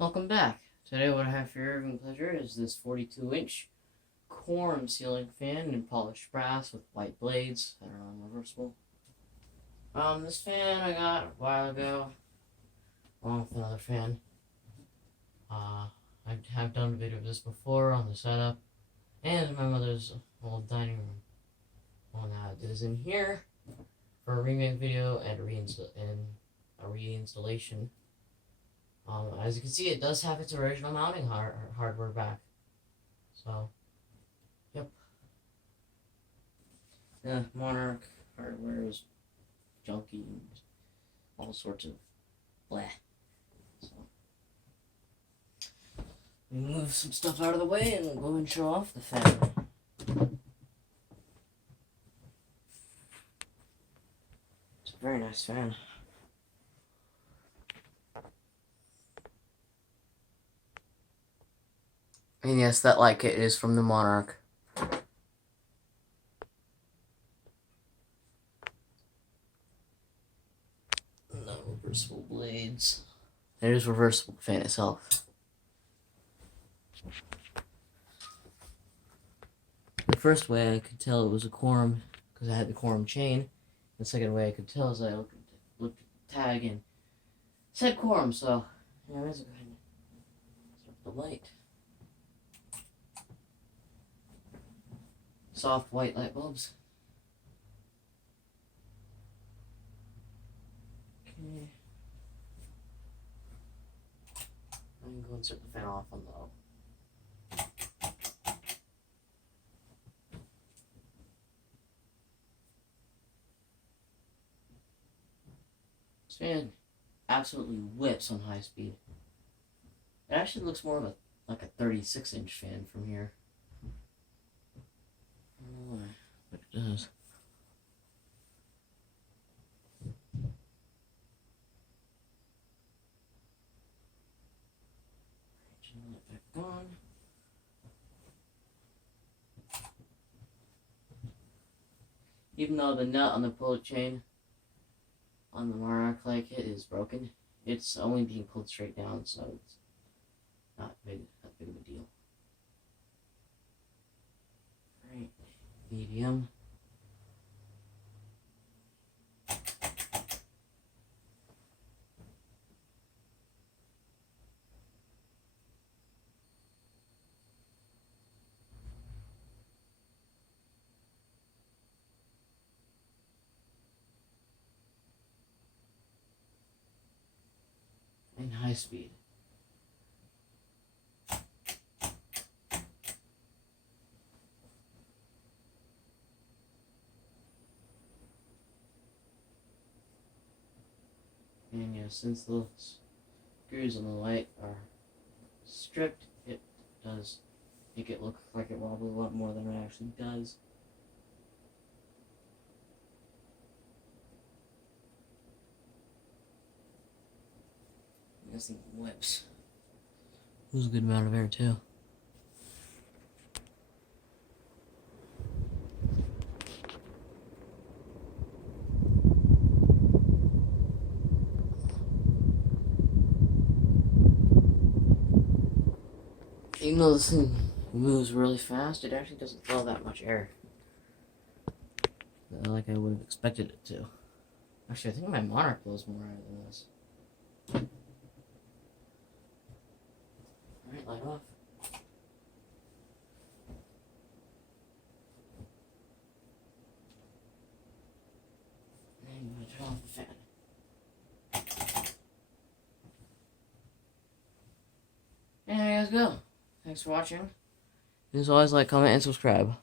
Welcome back. Today what I have for your pleasure is this 42-inch Quorum ceiling fan in polished brass with white blades that are reversible. This fan I got a while ago, along with another fan. I have done a video of this before on the setup, and my mother's old dining room one that is in here for a remake video and a reinstallation. As you can see, it does have its original mounting hardware back. So, yep. The Monarch hardware is junky and all sorts of blah. So, we move some stuff out of the way and we'll go and show off the fan. It's a very nice fan. And yes, that light kit is from the Monarch. No reversible blades. It is reversible, the fan itself. The first way I could tell it was a Quorum, because I had the Quorum chain. The second way I could tell is I looked at the tag and it said Quorum, so anyways, I'll go ahead and start with the light. Soft white light bulbs. Okay. I'm going to go and set the fan off on low. This fan absolutely whips on high speed. It actually looks more of like a 36-inch fan from here. But it does. Turn it back on. Even though the nut on the pull chain on the Monarch light kit is broken, it's only being pulled straight down, so it's not big of a deal. Alright. Medium. And high speed. And yeah, since the screws on the light are stripped, it does make it look like it wobbles a lot more than it actually does. This thing whips. There's a good amount of air too. Even though this thing moves really fast, it actually doesn't blow that much air. Like I would have expected it to. Actually, I think my Monarch blows more air than this. Alright, light off. And I'm going to turn off the fan. And there you guys go. Thanks for watching. As always, like, comment, and subscribe.